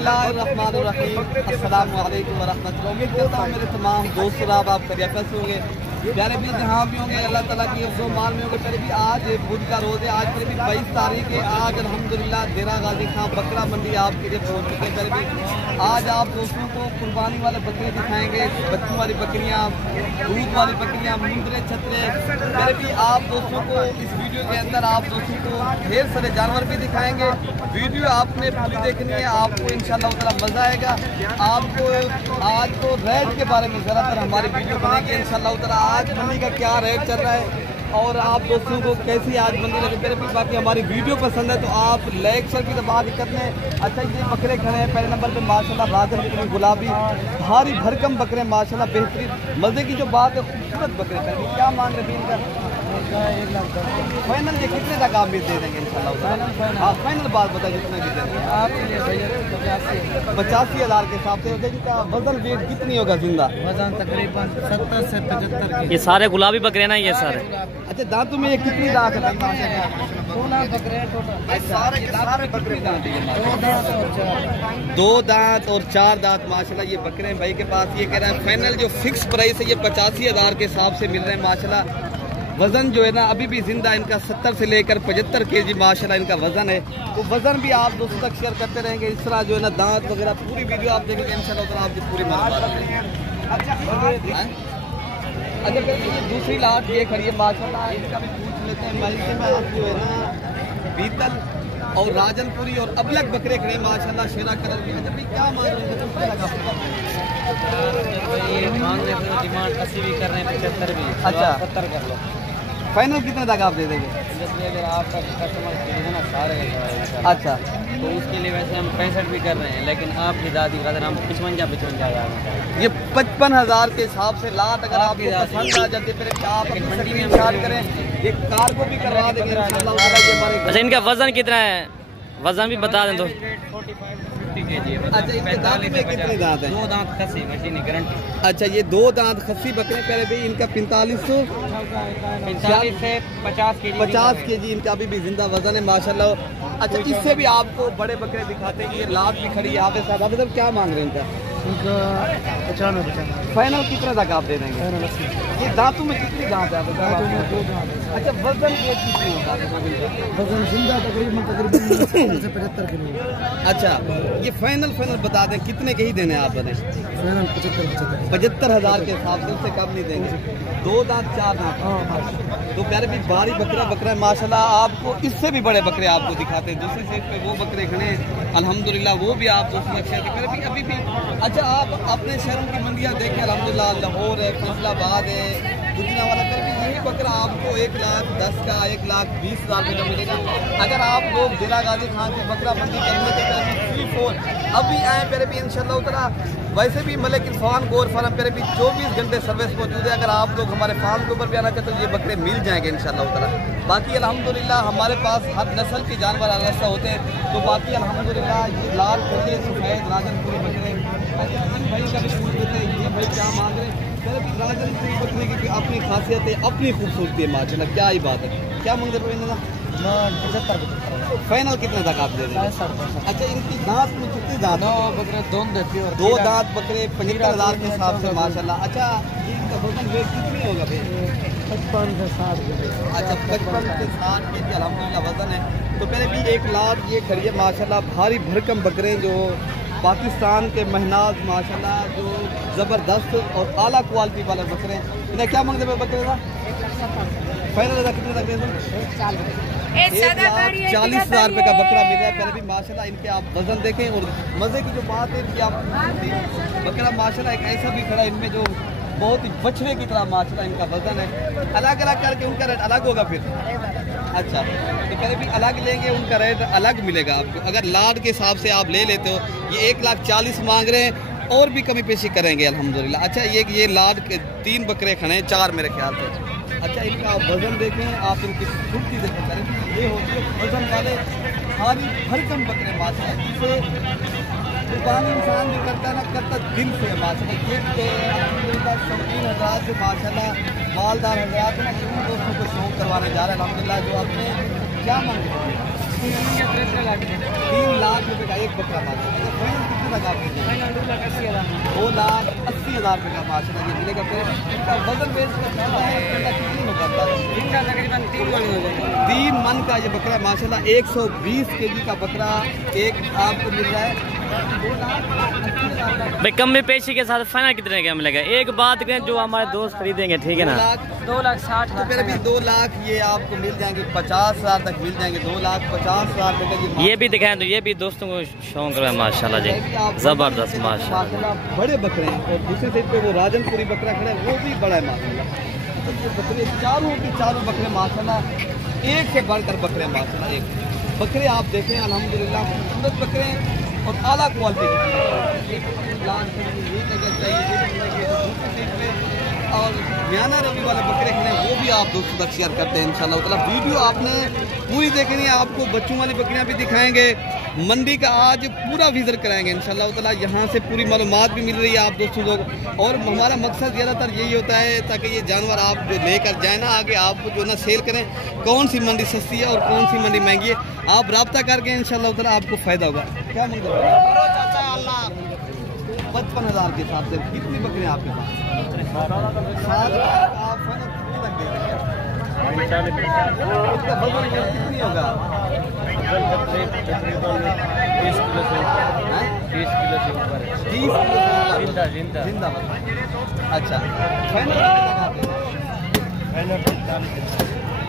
बिस्मिल्लाहिर्रहमानिर्रहीम। अस्सलामु अलैकुम वरहमतुल्लाह। उम्मीद करता हूँ मेरे तमाम दोस्त आप खैरियत से होंगे, प्यारे भी जहाँ भी होंगे, अल्लाह ताला की मान में होंगे। पहले भी आज बुध का रोज़ है, आज फिर भी 22 तारीख है। आज अल्हम्दुलिल्लाह देरा गाजी खां बकरा मंडी आपके लिए पहुँच चुके हैं। पहले भी आज आप दोस्तों को कुर्बानी वाले बकरे दिखाएंगे, बच्चों वाली बकरियाँ, दूध वाली बकरियाँ, मुंदरे छतरे। पहले भी आप दोस्तों को इस वीडियो के अंदर आप दोस्तों को ढेर सारे जानवर भी दिखाएंगे। वीडियो आपने पूरी देखनी है, आपको इंशाअल्लाह ताला मज़ा आएगा। आपको आज तो रेट के बारे में ज़्यादातर हमारी वीडियो बनेगी इंशाअल्लाह ताला। आज मंडी का क्या रेट चल रहा है और आप दोस्तों को कैसी आज मंडी लगे। मेरे भी बाकी हमारी वीडियो पसंद है तो आप लाइक शेयर की तो बात दिक्कत नहीं। अच्छा ये बकरे खड़े हैं पहले नंबर पे माशाल्लाह, राजन गुलाबी भारी भरकम बकरे माशाल्लाह बेहतरीन। मज़े की जो बात है, खूबसूरत बकरे खड़े। क्या मांग रहे हैं इनका? 1,00,000 फाइनल। ये कितने तक आप भी दे देंगे इंशाल्लाह? हाँ फाइनल बात बताइए, जितने भी दे देंगे आप। 85,000 के हिसाब से। इनका वजन वेट कितनी होगा जिंदा? वजन तकरीबन 70 से 75। ये सारे गुलाबी बकरे ना ये सारे? अच्छा दांतों में ये कितनी दांत है? 16 बकरे टोटल। सारे बकरे दांत है? 2 दांत और 4 दांत माशाल्लाह ये बकरे हैं भाई के पास। ये कह रहे हैं फाइनल जो फिक्स प्राइस है ये 85,000 के हिसाब से मिल रहे हैं माशाल्लाह। वज़न जो है ना अभी भी जिंदा इनका 70 से लेकर 75 kg माशाल्लाह इनका वज़न है। तो वज़न भी आप दोस्तों तक शेयर करते रहेंगे। इस तरह जो है ना दांत वगैरह पूरी वीडियो आप देखेंगे इंशाल्लाह ताला आपकी पूरी मदद। अच्छा फिर दूसरी लाट ये खड़ी है माशाल्लाह, इनका भी पूछ लेते हैं। मल्टी में आप जो है ना बीतल और राजनपुरी और अबलग बकरे खड़े माशाल्लाह शेरा कलर की। अच्छा भाई क्या मांग रहे हैं? डिमांड 80 भी कर रहे हैं, 75 भी। अच्छा 70 कर लो। फाइनल कितने तक आप दे देंगे? अगर आपका कस्टमर खरीदे ना सारे। अच्छा तो उसके लिए वैसे हम 65 भी कर रहे हैं, लेकिन आपकी दादी अगर हम 55 हज़ार। ये 55,000 के हिसाब से लाट अगर आपको पसंद आ जाती है फिर आप मंडी में स्टार्ट करें, ये कार्गो भी करवा देंगे इंशाल्लाह। अच्छा इनका वजन कितना है? वजन भी बता दें तो। 45 kg। अच्छा इनके दांत में कितने दांत हैं? 2 दांत खसी मशीन गारंटी। अच्छा ये 2 दांत खस्सी बकरे पहले भी इनका 45 से 50 kg इनका अभी भी जिंदा वजन है माशाल्लाह। अच्छा इससे भी आपको बड़े बकरे दिखाते हैं। ये लाट भी खड़ी है यहाँ पे साहब। मतलब क्या मांग रहे हैं इनका? 95। फाइनल कितने तक आप दे देंगे? ये दांतों में कितनी दांत है? अच्छा वजन कितनी होगा? वजन जिंदा तकरीबन 75 kg। अच्छा ये फाइनल बता दें कितने के ही देने आप बने? 75,000 के हिसाब से, उससे कम नहीं देंगे। 2 दांत 4 दांत। तो प्यारे भी भारी बकरा माशाल्लाह। आपको इससे भी बड़े बकरे आपको दिखाते हैं। दूसरी साइड पे वो बकरे खड़े हैं अल्हम्दुलिल्लाह, वो भी आप दोस्तों शेयर करें भी अभी भी। अच्छा आप अपने शहरों की मंडियाँ देखें अल्हम्दुलिल्लाह, लाहौर है, फैसलाबाद है, गुजरांवाला पर भी यही बकरा आपको 1,10,000 का 1,20,000 का मिलेगा। अगर आप लोग देरा गाजी खां की बकरा मंडी करने के पहले 3-4 अभी आए पहले भी इंशाल्लाह ताला। वैसे भी मलिक इरफान गोर फार्म पर भी 24 घंटे सर्विस मौजूद है। अगर आप लोग हमारे फार्म के ऊपर भी आना चाहते तो ये बकरे मिल जाएंगे इंशाल्लाह ताला। बाकी अल्हम्दुलिल्लाह हमारे पास हर नस्ल के जानवर अलग होते हैं। तो बाकी अल्हम्दुलिल्लाह ये लाल बकरे, सफ़ेद राजनपुरी बकरे भाई का भी पूछ देते हैं। ये भाई क्या मांग रहे हैं? राजनपुरी बकरे की अपनी खासियत है, अपनी खूबसूरती है माशाल्लाह। क्या ही बात है। क्या मांग रहे हैं? 75। फाइनल कितने तक आप दे देंगे? अच्छा इनकी दांत में कितनी दांत? 9 बकरे 2 देती और 2 दांत बकरे 75,000 के हिसाब से माशाल्लाह। अच्छा इनका वजन वेट कितनी होगा भाई? 55 से 60 kg। अच्छा 55 से 60 kg अल्हम्दुलिल्लाह वजन है। तो पहले भी 1 लाख ये खड़ी है माशाल्लाह। भारी भरकम बकरे जो पाकिस्तान के महनाज माशाल्लाह जो ज़बरदस्त और आला क्वालिटी वाले बकरे हैं। इन्हें क्या मांगते हैं बकरे का? फाइनल कितने तक? 1,40,000 रुपये का बकरा मिल रहा है। पहले भी माशाल्लाह इनके आप वजन देखें और मज़े की जो बात है कि आप बकरा माशाल्लाह एक ऐसा भी खड़ा इनमें जो बहुत ही बछड़े की तरह माशाल्लाह इनका वजन है। अलग करके उनका रेट अलग होगा फिर। अच्छा तो पहले भी अलग लेंगे, उनका रेट अलग मिलेगा आपको। अगर लाट के हिसाब से आप ले लेते हो ये 1,40,000 मांग रहे हैं और भी कमी पेशी करेंगे अल्हम्दुलिल्लाह। अच्छा ये लाट के 3 बकरे खड़े हैं, 4 मेरे ख्याल से। अच्छा इनका आप वजन देखें, आप इनकी खूबसूरती देखें। ये होती है वजन वाले भारी भरकम बकरे माशाल्लाह, जिसे कुर्बानी इंसान भी करता है ना, करता दिल से माशाल्लाह। ये 3,000 से माशाल्लाह मालदार हजरात ना उन दोस्तों को शौक करवाने जा रहे हैं अल्हम्दुलिल्लाह। जो आपने क्या मांगे? 3 लाख रुपए का एक बकरा मांगा। तक आप 2,80,000 रुपये का माशाल्लाह ये मिलेगा। इनका वजन बेस करता है कितनी होगा? इनका तकरीबन 3 मन हो जाएगा। 3 मन का ये बकरा है माशाल्लाह। 120 kg का बकरा एक आपको मिल रहा है। भाई कम में पेशी के साथ फाइनल कितने का मिलेगा? एक बात करें जो हमारे दोस्त खरीदेंगे, ठीक है ना? 2,60,000 तो फिर अभी 2 लाख ये आपको मिल जाएंगे, 50,000 तक मिल जाएंगे। 2,50,000 रुपये का ये भी दिखाएं तो ये भी दोस्तों को शौक है माशाल्लाह जी, जबरदस्त माशाल्लाह। बड़े बकरे हैं। और दूसरी साइड पे वो राजनपुरी बकरा खड़ा है, वो भी बड़ा है माशाल्लाह। तो ये बकरे चारों के चारों बकरे माशाल्लाह एक से बढ़कर बकरे माशाल्लाह। एक बकरे आप देखें अल्हम्दुलिल्लाह खूबसूरत बकरे हैं और आला क्वालिटी के। और म्याना रवि वाले बकरे खड़े वो भी आप दोस्तों तक शेयर करते हैं इंशाल्लाह ताला। वीडियो आपने पूरी देखनी है, आपको बच्चों वाली बकरियां भी दिखाएंगे। मंडी का आज पूरा विजिट कराएंगे इंशाल्लाह ताला। यहाँ से पूरी मालूमात भी मिल रही है आप दोस्तों को। और हमारा मकसद ज़्यादातर यही होता है ताकि ये जानवर आप जो लेकर जाए ना आगे, आपको जो ना सेल करें कौन सी मंडी सस्ती है और कौन सी मंडी महंगी है। आप रब्ता करके इंशाल्लाह ताला आपको फ़ायदा होगा। क्या मंगल 55,000 के हिसाब से कितनी बकरियाँ आपके पास? 7 आप इसका वजन कितनी होगा? 30 किलो से ऊपर। 30 किलो से ऊपर। 30 किलो जिंदा। अच्छा,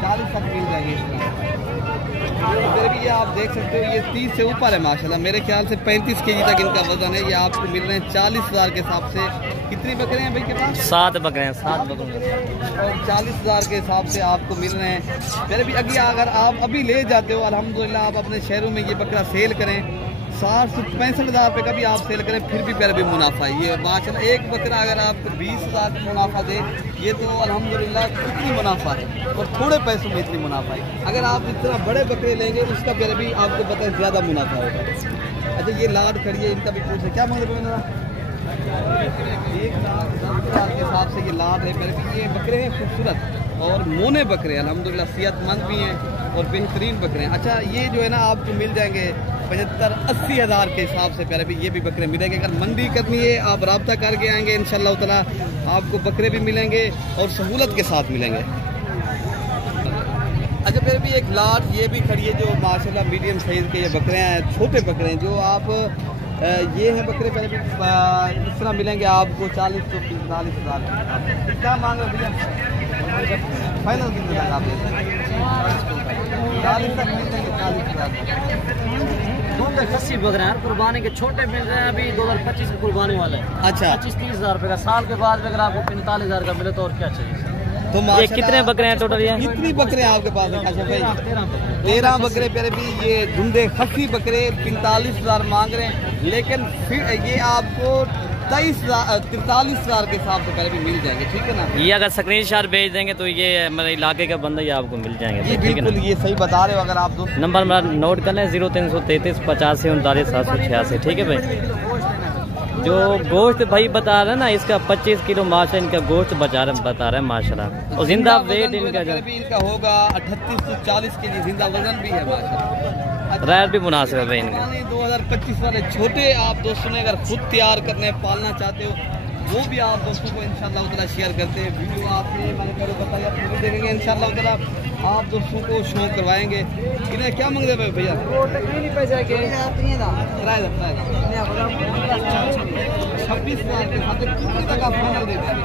40 तक मिल जाएगी इसमें। फिर भी ये आप देख सकते हो ये 30 से ऊपर है माशाल्लाह। मेरे ख्याल से 35 kg तक इनका वजन है। ये आपको मिल रहे हैं 40,000 के हिसाब से। कितनी बकरे हैं भाई के पास? 7 बकरे हैं, 7 बकरे। और 40,000 के हिसाब से आपको मिल रहे हैं। फिर भी अगर आप अभी ले जाते हो अल्हम्दुलिल्लाह, आप अपने शहरों में ये बकरा सेल करें 60 से 65,000 रुपये का भी आप सेल करें फिर भी फिर भी मुनाफा है। ये माशाल्लाह एक बकरा अगर आपको 20,000 का मुनाफा दे, ये तो अल्हम्दुलिल्लाह कितनी मुनाफा है। और थोड़े पैसों में इतनी मुनाफा है। अगर आप इतना बड़े बकरे लेंगे उसका फिर भी आपको पता है ज़्यादा मुनाफा होगा। अच्छा, ये लाड खड़ी है, इनका भी पूछ है क्या मांग रहे हैं? 1,10,000 के हिसाब से ये लाड है। फिर भी ये बकरे हैं खूबसूरत और मोने बकरे अल्हम्दुलिल्लाह सेहतमंद भी हैं और बेहतरीन बकरे हैं। अच्छा, ये जो है ना आपको मिल जाएंगे 75-80,000 के हिसाब से। प्यारे भी ये भी बकरे मिलेंगे। अगर मंडी करनी है आप रब्ता करके आएंगे इंशाल्लाह ताला, आपको बकरे भी मिलेंगे और सहूलत के साथ मिलेंगे। अच्छा, फिर भी एक लाट ये भी खड़ी है जो माशाल्लाह मीडियम साइज़ के ये बकरे हैं, छोटे बकरे हैं जो आप ये हैं बकरे। पहले भी इस तरह मिलेंगे आपको 40-45,000। क्या मांग रहे भैया? फाइनल कितने तक आप देते हैं? 40 तक मिल जाएंगे। 40,000 खस्सी बकरे हैं कुर्बानी के, छोटे मिल रहे हैं। अभी 2025 में कुर्बानी वाले हैं। अच्छा, 25-30,000 रुपये का। साल के बाद अगर आपको 45,000 का मिले तो और क्या चाहिए? तो ये कितने बकरे हैं टोटल? ये कितनी बकरे हैं आपके पास? अच्छा भाई 13 बकरे। प्यारे भी ये झुंडे खस्सी बकरे 45,000 मांग रहे हैं, लेकिन फिर ये आपको 43,000 के हिसाब से पहले भी मिल जाएंगे, ठीक है ना? ये अगर स्क्रीनशॉट भेज देंगे तो ये मेरे इलाके का बंदा ये आपको मिल जाएंगे, ये ठीक है ना? बिल्कुल ये सही बता रहे हो। अगर आप दोस्त नंबर मेरा नोट कर लें 0333 85 39 786, ठीक है भाई? जो गोश्त भाई बता रहे हैं ना, इसका 25 किलो माशा इनका गोश्त बता रहे हैं माशाल्लाह। और जिंदा वेट इनका होगा 38 से 40 kg जिंदा वजन भी है माशाल्लाह। रेट भी मुनासिब है भाई इनका। 2025 वाले छोटे आप दोस्तों ने अगर खुद तैयार करने पालना चाहते हो वो भी आप दोस्तों को इंशाल्लाह ताला शेयर करते हैं। वीडियो आपने मैंने करो बताया पूरी देखेंगे इंशाल्लाह ताला, आप दोस्तों को शो करवाएंगे। इन्हें क्या मांग रहे हैं भैया? 26,000 के साथ कितने तक आप फाइनल देते हैं?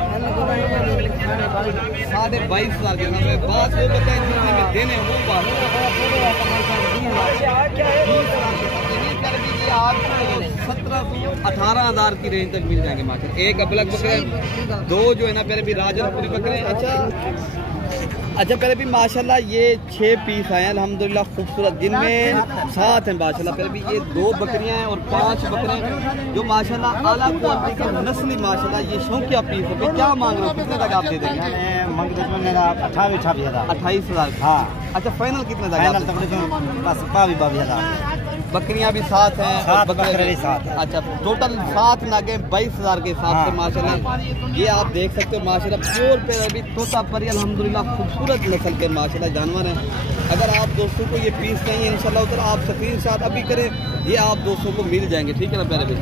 22,000 के साथ। बात वो बताएं जितने में देने वो बात। आपको 17-18,000 की रेंज तक मिल जाएंगे मार्केट। एक अबलग बकरे, 2 जो है ना पहले भी राजनपुरी बकरे। अच्छा पहले भी माशाल्लाह ये 6 पीस आए हैं अल्हम्दुलिल्लाह खूबसूरत, जिनमें 7 हैं माशाल्लाह। पहले भी ये 2 बकरियां हैं और 5 बकरे जो माशाल्लाह आला क्वालिटी के नस्ली माशाल्लाह ये शौकिया पीस है। क्या मांग रहे हो, कितने तक आप दे देंगे? 28,000। हाँ। अच्छा, फाइनल कितने तक? बकरियां भी 7 हैं और बकरे भी 7 हैं। अच्छा, टोटल 7 नागे 22,000 के हिसाब से माशाल्लाह। ये आप देख सकते हो माशाल्लाह प्योर पे अभी तोता परी अल्हम्दुलिल्लाह खूबसूरत नस्ल के माशाल्लाह जानवर हैं। अगर आप दोस्तों को ये पीस चाहिए इंशाल्लाह उधर आप स्क्रीनशॉट अभी करें, ये आप दोस्तों को मिल जाएंगे, ठीक है ना? पहले भी